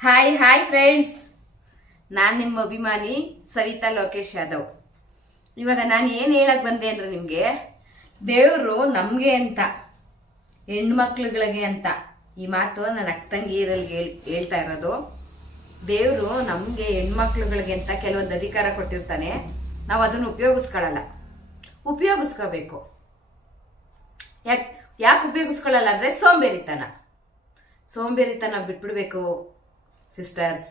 Hi hi friends, ನಾನು ನಿಮ್ಮ ಅಭಿಮಾನಿ ಸವಿತಾ ಲೋಕೇಶ್ ಯಾದವ್. ಇವಾಗ ನಾನು ಏನು ಹೇಳಕ್ ಬಂದೆ ಅಂದ್ರೆ ನಿಮಗೆ ದೇವರು ನಮಗೆ ಅಂತ, ಹೆಣ್ಮಕ್ಳುಗಳಿಗೆ ಅಂತ, ಈ ಮಾತು ನನ್ನ ಅಕ್ಕಂಗೀರಲ್ಲಿ ಹೇಳ್ತಾ ಇರೋದು. ದೇವರು ನಮಗೆ ಹೆಣ್ಮಕ್ಳುಗಳಿಗೆ ಅಂತ ಕೆಲವೊಂದು ಅಧಿಕಾರ ಕೊಟ್ಟಿರ್ತಾನೆ. ನಾವು ಅದನ್ನು ಉಪಯೋಗಿಸ್ಕೋಬೇಕು. ಯಾಕೆ ಉಪಯೋಗಿಸ್ಕೊಳ್ಳಲ್ಲ ಅಂದರೆ ಸೋಂಬೇರಿತನ ಬಿಟ್ಬಿಡ್ಬೇಕು ಸಿಸ್ಟರ್ಸ್.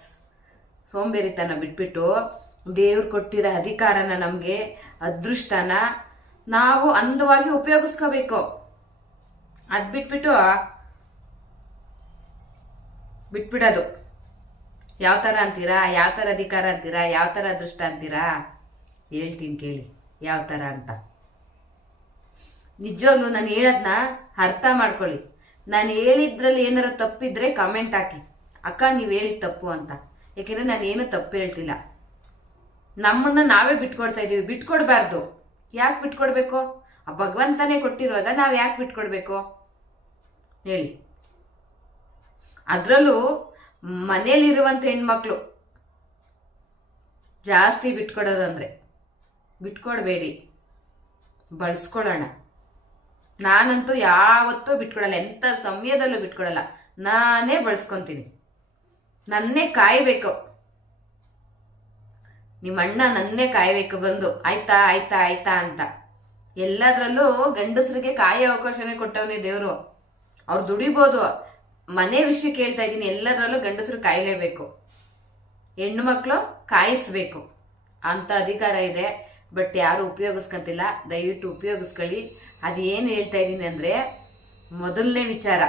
ಸೋಂಬೇರಿತನ ಬಿಟ್ಬಿಟ್ಟು ದೇವ್ರು ಕೊಟ್ಟಿರೋ ಅಧಿಕಾರನ, ನಮಗೆ ಅದೃಷ್ಟನ ನಾವು ಅಂದವಾಗಿ ಉಪಯೋಗಿಸ್ಕೋಬೇಕು. ಅದು ಬಿಟ್ಬಿಡೋದು ಯಾವ ಥರ ಅಂತೀರಾ? ಯಾವ ಥರ ಅಧಿಕಾರ ಅಂತೀರಾ? ಯಾವ ಥರ ಅದೃಷ್ಟ ಅಂತೀರಾ? ಹೇಳ್ತೀನಿ ಕೇಳಿ ಯಾವ ಥರ ಅಂತ. ನಿಜವಾಗ್ಲೂ ನಾನು ಹೇಳೋದನ್ನ ಅರ್ಥ ಮಾಡ್ಕೊಳ್ಳಿ. ನಾನು ಹೇಳಿದ್ರಲ್ಲಿ ಏನಾರ ತಪ್ಪಿದ್ರೆ ಕಮೆಂಟ್ ಹಾಕಿ, ಅಕ್ಕ ನೀವು ಹೇಳಿದ ತಪ್ಪು ಅಂತ. ಯಾಕೆಂದ್ರೆ ನಾನು ಏನು ತಪ್ಪು ಹೇಳ್ತಿಲ್ಲ. ನಮ್ಮನ್ನ ನಾವೇ ಬಿಟ್ಕೊಡ್ತಾ ಇದೀವಿ. ಬಿಟ್ಕೊಡ್ಬಾರ್ದು. ಯಾಕೆ ಬಿಟ್ಕೊಡ್ಬೇಕು? ಆ ಭಗವಂತನೇ ಕೊಟ್ಟಿರುವಾಗ ನಾವು ಯಾಕೆ ಬಿಟ್ಕೊಡ್ಬೇಕು ಹೇಳಿ? ಅದರಲ್ಲೂ ಮನೇಲಿರುವಂತ ಹೆಣ್ಮಕ್ಳು ಜಾಸ್ತಿ ಬಿಟ್ಕೊಡೋದಂದ್ರೆ ಬಿಟ್ಕೊಡ್ಬೇಡಿ, ಬಳಸ್ಕೊಳ್ಳೋಣ. ನಾನಂತೂ ಯಾವತ್ತೂ ಬಿಟ್ಕೊಡಲ್ಲ, ಎಂಥ ಸಮಯದಲ್ಲೂ ಬಿಟ್ಕೊಡಲ್ಲ. ನಾನೇ ಬಳಸ್ಕೊಂತೀನಿ. ನನ್ನೇ ಕಾಯ್ಬೇಕು. ನಿಮ್ಮ ಅಣ್ಣ ನನ್ನೇ ಕಾಯ್ಬೇಕು ಬಂದು, ಆಯ್ತಾ ಆಯ್ತಾ ಆಯ್ತಾ ಅಂತ. ಎಲ್ಲದರಲ್ಲೂ ಗಂಡಸರಿಗೆ ಕಾಯೋ ಅವಕಾಶನೇ ಕೊಟ್ಟವನೇ ದೇವರು. ಅವ್ರು ದುಡಿಬೋದು. ಮನೆ ವಿಷಯ ಕೇಳ್ತಾ ಇದ್ದೀನಿ. ಎಲ್ಲದರಲ್ಲೂ ಗಂಡಸರು ಕಾಯಲೇಬೇಕು, ಹೆಣ್ಣು ಮಕ್ಕಳು ಕಾಯಿಸ್ಬೇಕು ಅಂತ ಅಧಿಕಾರ ಇದೆ. ಬಟ್ ಯಾರು ಉಪಯೋಗಿಸ್ಕೊಂತಿಲ್ಲ. ದಯವಿಟ್ಟು ಉಪಯೋಗಿಸ್ಕೊಳ್ಳಿ. ಅದೇನು ಹೇಳ್ತಾ ಇದ್ದೀನಿ ಅಂದರೆ, ಮೊದಲನೇ ವಿಚಾರ,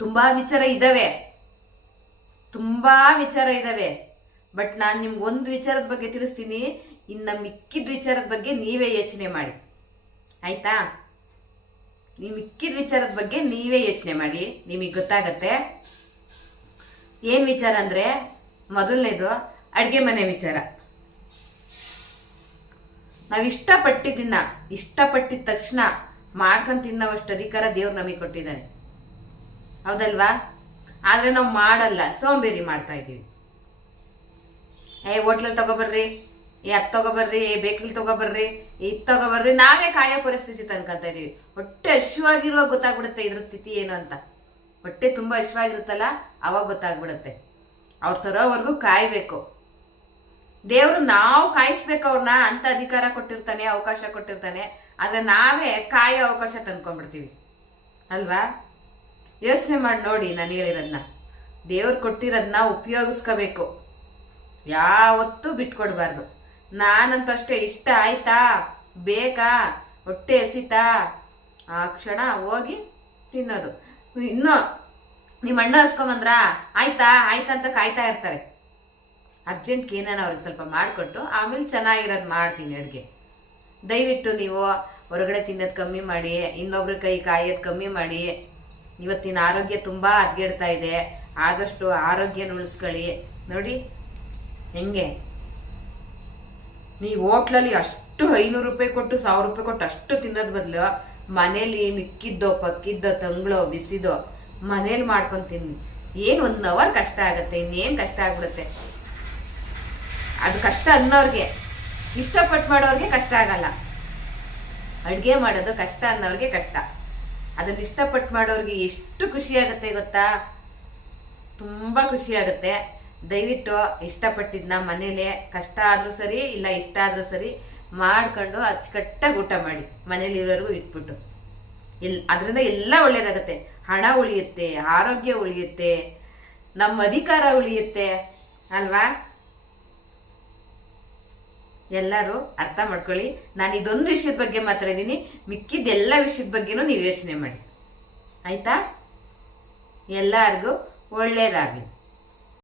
ತುಂಬಾ ವಿಚಾರ ಇದಾವೆ. ಬಟ್ ನಾನು ನಿಮ್ಗೆ ಒಂದು ವಿಚಾರದ ಬಗ್ಗೆ ತಿಳಿಸ್ತೀನಿ. ಇನ್ನು ಮಿಕ್ಕಿದ ವಿಚಾರದ ಬಗ್ಗೆ ನೀವೇ ಯೋಚನೆ ಮಾಡಿ, ಆಯ್ತಾ? ಮಿಕ್ಕಿದ ವಿಚಾರದ ಬಗ್ಗೆ ನೀವೇ ಯೋಚನೆ ಮಾಡಿ, ನಿಮಗೆ ಗೊತ್ತಾಗತ್ತೆ. ಏನ್ ವಿಚಾರ ಅಂದ್ರೆ, ಮೊದಲನೇದು ಅಡ್ಗೆ ಮನೆ ವಿಚಾರ. ನಾವು ಇಷ್ಟಪಟ್ಟಿದ್ದ ತಕ್ಷಣ ಮಾಡ್ಕೊಂಡು ತಿನ್ನೋವಷ್ಟು ಅಧಿಕಾರ ದೇವ್ರು ನಮಗೆ ಕೊಟ್ಟಿದ್ದಾನೆ, ಹೌದಲ್ವಾ? ಆದ್ರೆ ನಾವು ಮಾಡಲ್ಲ, ಸೋಂಬೇರಿ ಮಾಡ್ತಾ ಇದೀವಿ. ಹೋಟ್ಲಲ್ಲಿ ತಗೋಬರ್ರಿ, ಅದ್ ತಗೋಬರ್ರಿ, ಬೇಕರಿ ತಗೋಬರ್ರಿ, ಇದ್ ತಗೋಬರ್ರಿ. ನಾವೇ ಕಾಯೋ ಪರಿಸ್ಥಿತಿ ತನ್ಕೊಂತ ಇದೀವಿ. ಹೊಟ್ಟೆ ಹಶ್ವಾಗಿರುವಾಗ ಗೊತ್ತಾಗ್ಬಿಡುತ್ತೆ ಇದ್ರ ಸ್ಥಿತಿ ಏನು ಅಂತ. ಹೊಟ್ಟೆ ತುಂಬಾ ಹಶ್ವಾಗಿರುತ್ತಲ್ಲ, ಅವಾಗ ಗೊತ್ತಾಗ್ಬಿಡುತ್ತೆ. ಅವ್ರ ತರೋವರೆಗೂ ಕಾಯ್ಬೇಕು. ದೇವ್ರು ನಾವು ಕಾಯಿಸ್ಬೇಕು ಅವ್ರನ್ನ ಅಂತ ಅಧಿಕಾರ ಕೊಟ್ಟಿರ್ತಾನೆ, ಅವಕಾಶ ಕೊಟ್ಟಿರ್ತಾನೆ. ಆದ್ರೆ ನಾವೇ ಕಾಯೋ ಅವಕಾಶ ತಂದ್ಕೊಂಡ್ಬಿಡ್ತೀವಿ ಅಲ್ವಾ? ಯೋಚನೆ ಮಾಡಿ ನೋಡಿ. ನಾನು ಹೇಳಿರೋದನ್ನ, ದೇವ್ರು ಕೊಟ್ಟಿರೋದನ್ನ ಉಪಯೋಗಿಸ್ಕೋಬೇಕು. ಯಾವತ್ತೂ ಬಿಟ್ಕೊಡ್ಬಾರ್ದು. ನಾನಂತೂ ಅಷ್ಟೇ. ಇಷ್ಟ ಆಯ್ತಾ, ಬೇಕಾ, ಹೊಟ್ಟೆ ಎಸಿತಾ, ಆ ಕ್ಷಣ ಹೋಗಿ ತಿನ್ನೋದು. ಇನ್ನು ನಿಮ್ಮ ಅಣ್ಣ ಹಸ್ಕೊಂಬಂದ್ರ ಆಯ್ತಾ ಅಂತ ಕಾಯ್ತಾ ಇರ್ತಾರೆ. ಅರ್ಜೆಂಟ್ಗೆ ಏನಾನ ಅವ್ರಿಗೆ ಸ್ವಲ್ಪ ಮಾಡಿಕೊಟ್ಟು ಆಮೇಲೆ ಚೆನ್ನಾಗಿರೋದು ಮಾಡ್ತೀನಿ ಅಡುಗೆ. ದಯವಿಟ್ಟು ನೀವು ಹೊರಗಡೆ ತಿನ್ನೋದು ಕಮ್ಮಿ ಮಾಡಿ, ಇನ್ನೊಬ್ರ ಕೈ ಕಾಯೋದು ಕಮ್ಮಿ ಮಾಡಿ. ಇವತ್ತಿನ ಆರೋಗ್ಯ ತುಂಬಾ ಹದಗೆಡ್ತಾ ಇದೆ. ಆದಷ್ಟು ಆರೋಗ್ಯನ ಉಳಿಸ್ಕೊಳ್ಳಿ. ನೋಡಿ ಹೆಂಗೆ, ನೀವು ಹೋಟ್ಲಲ್ಲಿ ಅಷ್ಟು 500 ರೂಪಾಯಿ ಕೊಟ್ಟು 1000 ರೂಪಾಯಿ ಕೊಟ್ಟು ಅಷ್ಟು ತಿನ್ನೋದ್ ಬದಲು ಮನೇಲಿ ಮಿಕ್ಕಿದ್ದೋ ಪಕ್ಕಿದ್ದೋ ತಂಗ್ಳೋ ಬಿಸಿದೋ ಮನೇಲಿ ಮಾಡ್ಕೊಂಡು ತಿನ್ನಿ. ಏನು 1 ಅವರ್ ಕಷ್ಟ ಆಗತ್ತೆ, ಇನ್ನೇನು ಕಷ್ಟ ಆಗ್ಬಿಡುತ್ತೆ. ಅದು ಕಷ್ಟ ಅನ್ನೋರ್ಗೆ, ಇಷ್ಟಪಟ್ಟು ಮಾಡೋರ್ಗೆ ಕಷ್ಟ ಆಗಲ್ಲ. ಅಡುಗೆ ಮಾಡೋದು ಕಷ್ಟ ಅನ್ನೋರ್ಗೆ ಕಷ್ಟ. ಅದನ್ನ ಇಷ್ಟಪಟ್ಟು ಮಾಡೋರ್ಗೆ ಎಷ್ಟು ಖುಷಿ ಆಗುತ್ತೆ ಗೊತ್ತಾ? ತುಂಬಾ ಖುಷಿ ಆಗುತ್ತೆ. ದಯವಿಟ್ಟು ಇಷ್ಟಪಟ್ಟಿದ್ನ ಮನೇಲೆ, ಕಷ್ಟ ಆದ್ರೂ ಸರಿ ಇಲ್ಲ ಇಷ್ಟ ಆದ್ರೂ ಸರಿ, ಮಾಡ್ಕೊಂಡು ಅಚ್ಚುಕಟ್ಟಾಗಿ ಊಟ ಮಾಡಿ ಮನೇಲಿ ಇರೋರ್ಗು ಇಟ್ಬಿಟ್ಟು. ಅದರಿಂದ ಎಲ್ಲ ಒಳ್ಳೇದಾಗತ್ತೆ. ಹಣ ಉಳಿಯುತ್ತೆ, ಆರೋಗ್ಯ ಉಳಿಯುತ್ತೆ, ನಮ್ಮ ಅಧಿಕಾರ ಉಳಿಯುತ್ತೆ ಅಲ್ವಾ? ಎಲ್ಲರೂ ಅರ್ಥ ಮಾಡ್ಕೊಳ್ಳಿ. ನಾನು ಇದೊಂದು ವಿಷಯದ ಬಗ್ಗೆ ಮಾತಾಡಿದ್ದೀನಿ. ಮಿಕ್ಕಿದ ಎಲ್ಲ ವಿಷಯದ ಬಗ್ಗೆನೂ ನೀವು ಯೋಚನೆ ಮಾಡಿ, ಆಯ್ತಾ? ಎಲ್ಲರಿಗೂ ಒಳ್ಳೇದಾಗ್ಲಿ.